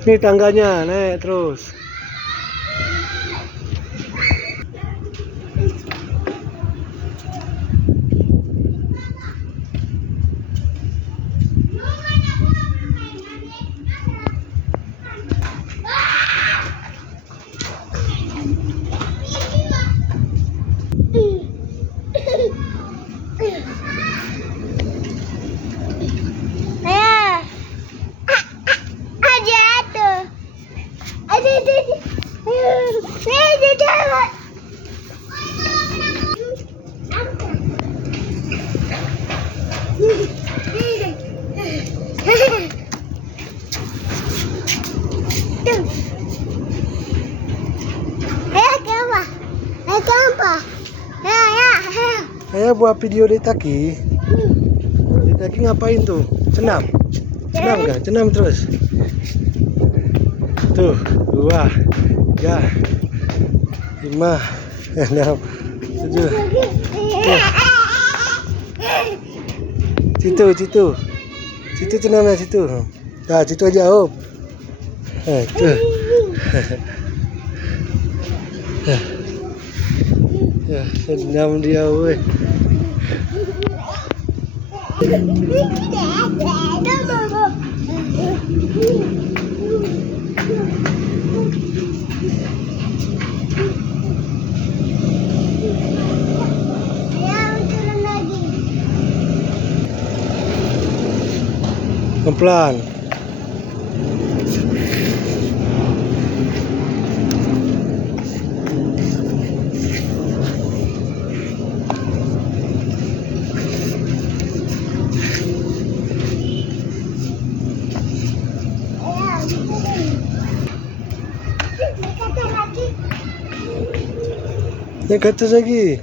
Ini tangganya naik terus. Saya buat video di Taki. Di Taki ngapain tuh? Senam? Senam kan? Senam terus. Tuh, 2, 3, 5, 6, 7. Situ senamnya situ. Nah, situ aja Om. Tuh. Ya, senam dia weh. Pelan-pelan. Naik ke atas lagi.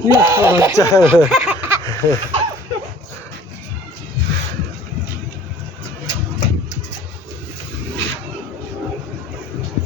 Ya,